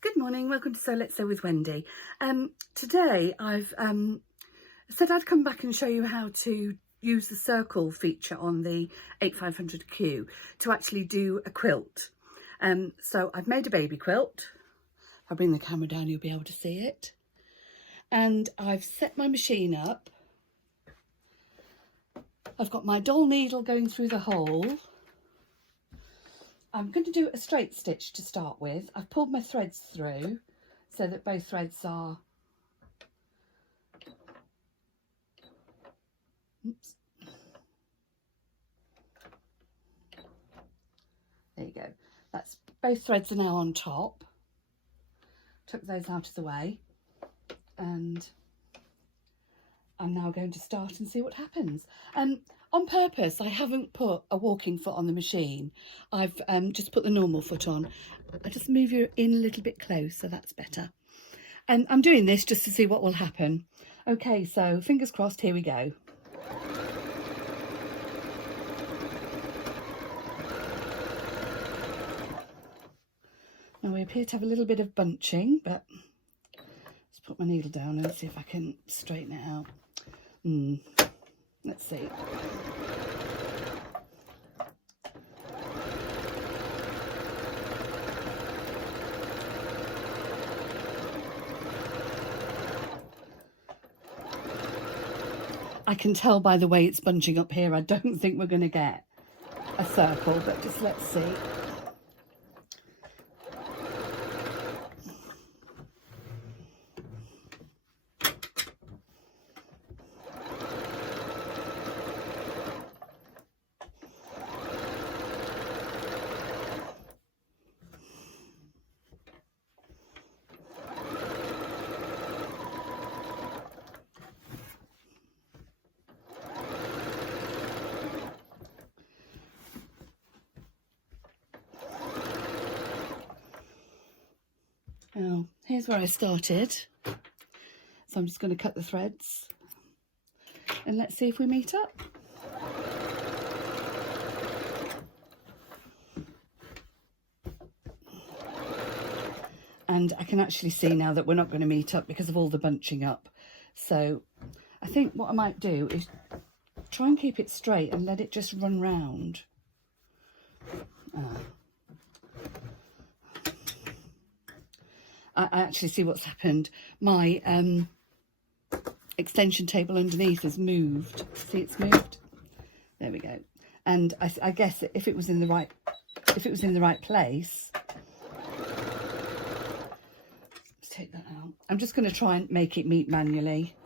Good morning, welcome to Sew Let's Sew with Wendy. Today I've said I'd come back and show you how to use the circle feature on the 8500Q to actually do a quilt. So I've made a baby quilt. If I bring the camera down you'll be able to see it. And I've set my machine up. I've got my doll needle going through the hole. I'm going to do a straight stitch to start with. I've pulled my threads through so that both threads are there you go. That's both threads are now on top. Took those out of the way and I'm now going to start and see what happens. On purpose, I haven't put a walking foot on the machine. I've just put the normal foot on. I just move you in a little bit closer, that's better. And I'm doing this just to see what will happen. Okay, so fingers crossed, here we go. Now we appear to have a little bit of bunching, but let's put my needle down and see if I can straighten it out. Let's see. I can tell by the way it's bunching up here, I don't think we're going to get a circle, but just let's see. Now, here's where I started. So I'm just going to cut the threads and let's see if we meet up. And I can actually see now that we're not going to meet up because of all the bunching up. So I think what I might do is try and keep it straight and let it just run round. I actually see what's happened. My extension table underneath has moved. See, it's moved. There we go. And I guess if it was in the right, place. Let's take that out. I'm just going to try and make it meet manually.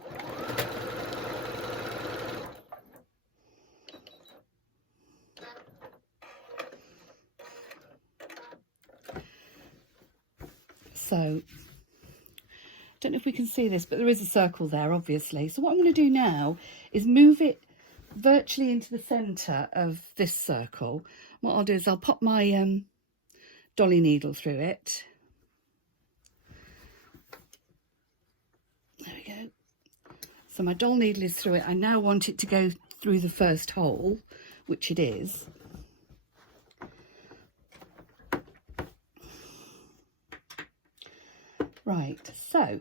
So, don't know if we can see this, but there is a circle there, obviously. So what I'm going to do now is move it virtually into the centre of this circle. What I'll do is I'll pop my dolly needle through it. There we go. So my doll needle is through it. I now want it to go through the first hole, which it is. Right, so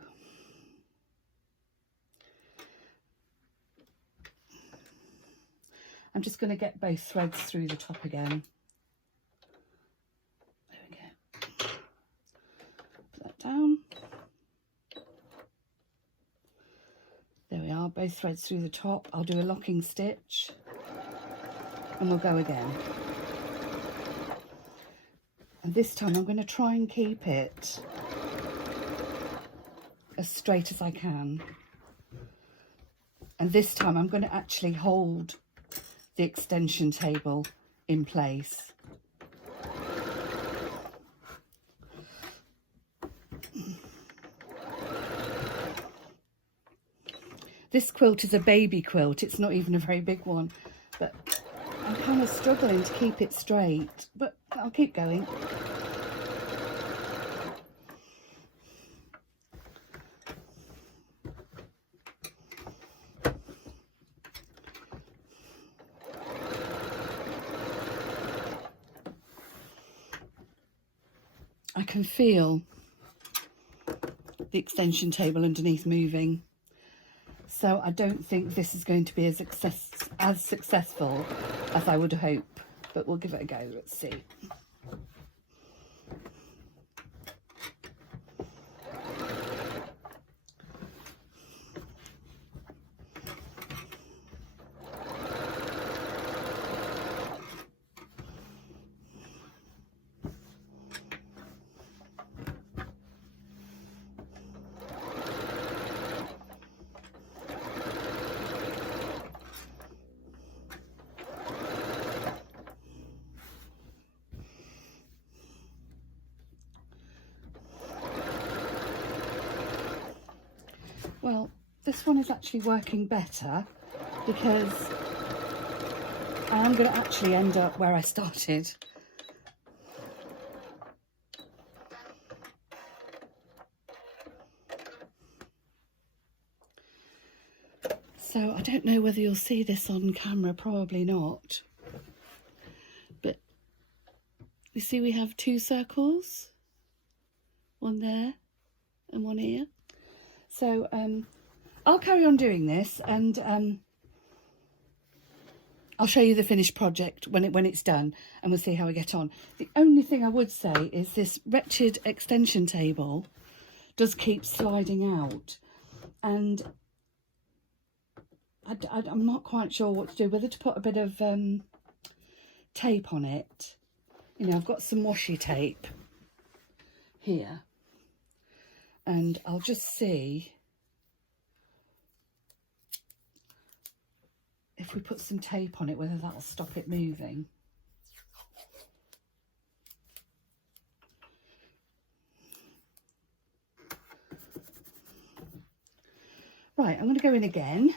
I'm just going to get both threads through the top again. There we go. Put that down. There we are, both threads through the top. I'll do a locking stitch and we'll go again. And this time I'm going to try and keep it as straight as I can, and this time I'm going to actually hold the extension table in place. This quilt is a baby quilt, it's not even a very big one, but I'm kind of struggling to keep it straight, but I'll keep going. I can feel the extension table underneath moving. So I don't think this is going to be as successful as I would hope, but we'll give it a go. Let's see. Well, this one is actually working better because I am going to actually end up where I started. So I don't know whether you'll see this on camera, probably not. But you see we have 2 circles, one there and one here. So I'll carry on doing this, and I'll show you the finished project when it's done, and we'll see how I get on. The only thing I would say is this wretched extension table does keep sliding out, and I'm not quite sure what to do, whether to put a bit of tape on it. You know, I've got some washi tape here, and I'll just see if we put some tape on it, whether that'll stop it moving. Right, I'm going to go in again,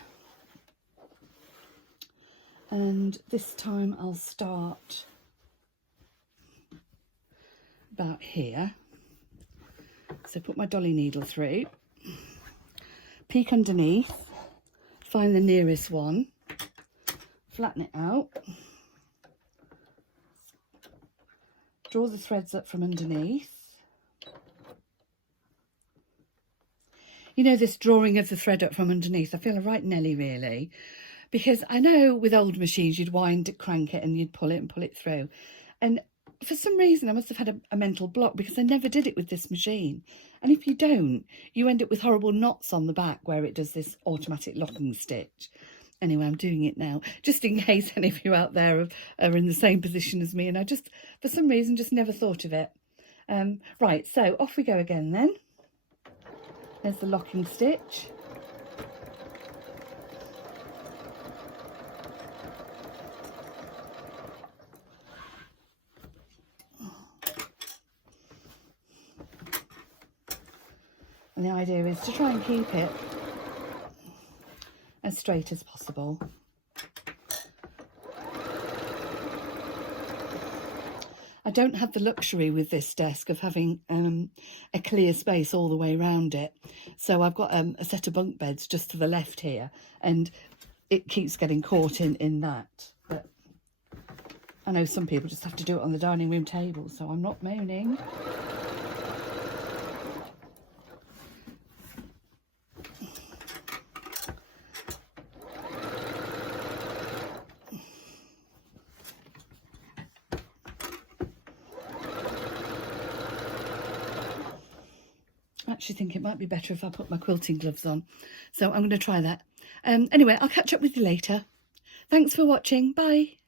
and this time I'll start about here. So put my dolly needle through, peek underneath, find the nearest one, flatten it out, draw the threads up from underneath. You know, this drawing of the thread up from underneath, I feel a right Nelly really, because I know with old machines you'd wind it, crank it, and you'd pull it and pull it through, and for some reason I must have had a mental block because I never did it with this machine. And if you don't, you end up with horrible knots on the back where it does this automatic locking stitch. Anyway, I'm doing it now, just in case any of you out there are in the same position as me, and I just, for some reason, just never thought of it. Right, so off we go again then. There's the locking stitch. And the idea is to try and keep it as straight as possible. I don't have the luxury with this desk of having a clear space all the way around it. So I've got a set of bunk beds just to the left here, and it keeps getting caught in that. But I know some people just have to do it on the dining room table, so I'm not moaning. I actually think it might be better if I put my quilting gloves on. So I'm going to try that. Anyway, I'll catch up with you later. Thanks for watching. Bye.